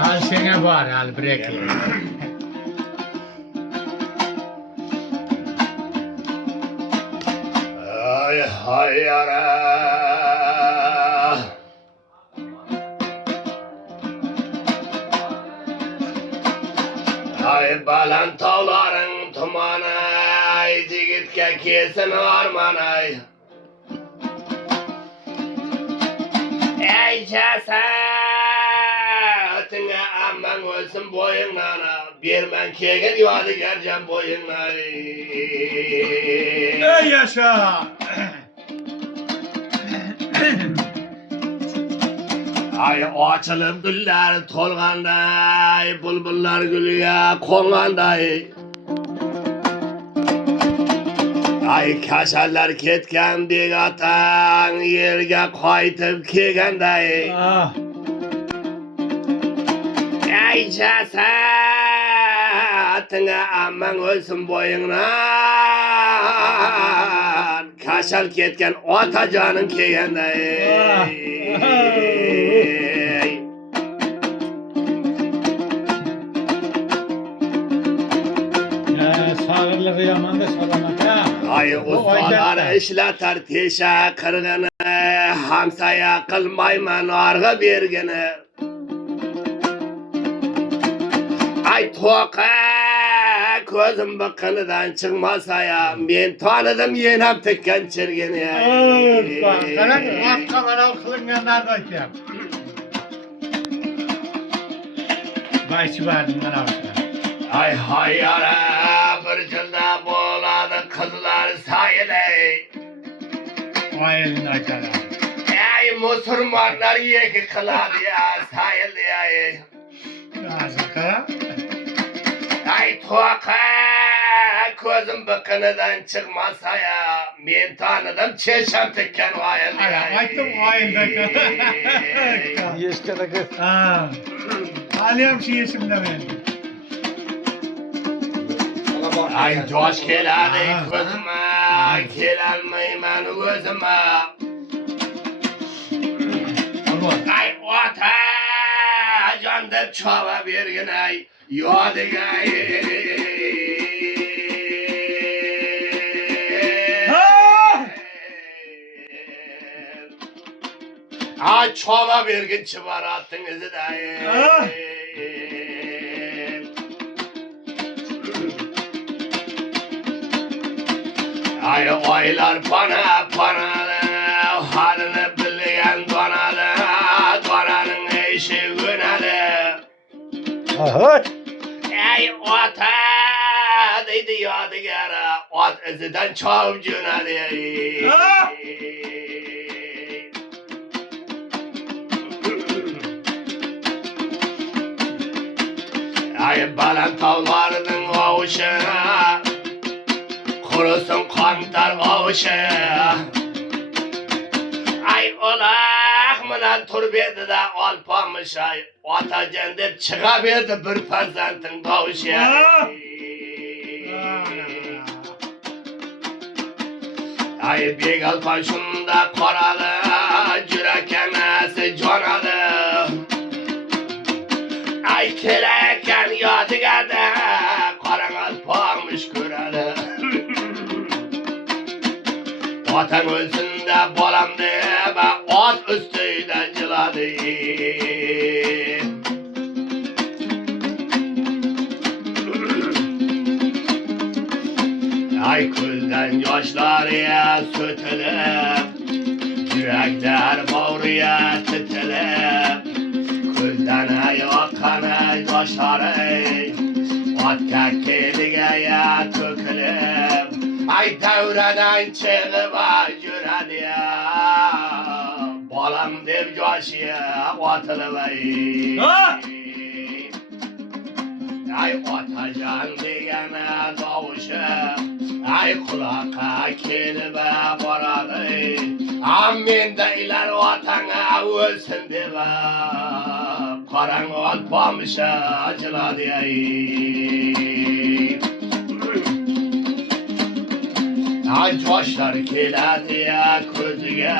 Al sene var, al bırak. Ay hayara. Ay balan tağların tumanı, ay jigitke kesin armanay. Ey casatına amman ölsün boyundan, bermen kegen yadigarcan boyundan. Ey yaşa! Ay açılıp güller tolganday, bulbullar gülüye konganday. Ay kaşarlar ketken bir atan, yerge kaytıp kegenday. Ah, Ey casatına amman ölsün boyundan, kaşar ketken atacanın kegenday. sağırlığı yaman da salamak ha. Ay ustalar ayda. işleter teşe kırgını, hamsaya kılmayman arga bergini. Ay toka gözüm bakınıdan çıkmasaya, ben tanıdım yenem tıkken çirgini. Karak vakka bana kılınganlar da yapayım. Bayçı vardım bana bakma. Ay hayyara bir cılda boğuladı kızlar sayılı. O elini açar. Ey Müslümanlar yeki kıladı ya sayılı ya. Ağzı kara. Ay toka gözüm bakınıdan çıkmasa ya, ben tanıdım çeşem tıkken vayıl ya. Ay, açtım o elini kara. Yeşke de kız. Ha. Alıyorum şu yeşimde ben. Ay coş keladi Ha. gözüme, kelalmayım ben gözüme. Ay ota candım çava bir gün ay yodigay. Ay çava bir gün çıvar attınız da. Ah. Ay oylar bana halini bilgen donalı, donanın eşi günalı. Aha. Ey ota deydi yadigara, ot izinden çavcunalı. Ah! Ay balan tavlarının avuşu, kurusun kantar avuşu. Ay olak mınan turbedi de alpamış ay, atacan dep çıkabildi bir perzentin davuşu. Ah! Ay bir alpan şunda koralı, cürek emesi conalı. Ay keleken yadıgada, karan alpamış kuralı. Vatan ölsün de bolam de, at üstüyle cıladı. Ay külden yaşlarıya sütülüp, yürekler bağrıya titilip, külden akan yaşları, at kekelige tökülüp, ay devreden çıkıp acıradı ya, balam dev coşuya atılıp. Ah! Ay atacan degene davuşu, ay kulaka kelime baradı. Amin de iler vatana ölsün deve, karan alpamışa acıladı ay. Ay coşlar keledi ya közüge,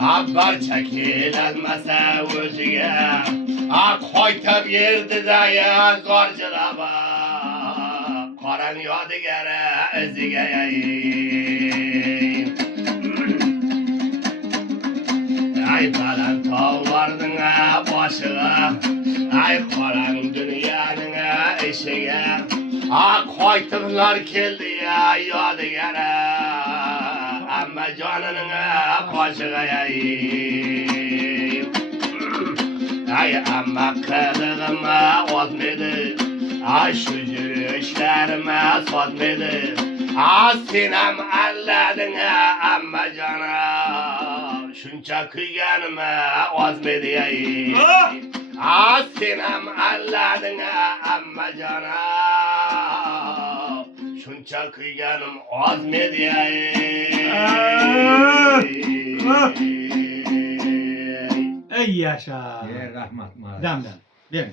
Abbar çekilenmese özüge, koytab yerdi da ya zorcılaba. Koran yodigara iziga ay baland tağlardın başıga. Ay koran dünyanın eşiğe. Koytublar keldi ya yodigara. Amma canının koşuga ay amma kılığıma olmadı. Ay şu yürüyüşlerime sotmadı. Sinem alladın amma canım. Şunca kıyganıma ozmadı sinem alladın amma canım. Şunca kıyganım ozmadı Ey yaşa. Rahmat. Demden.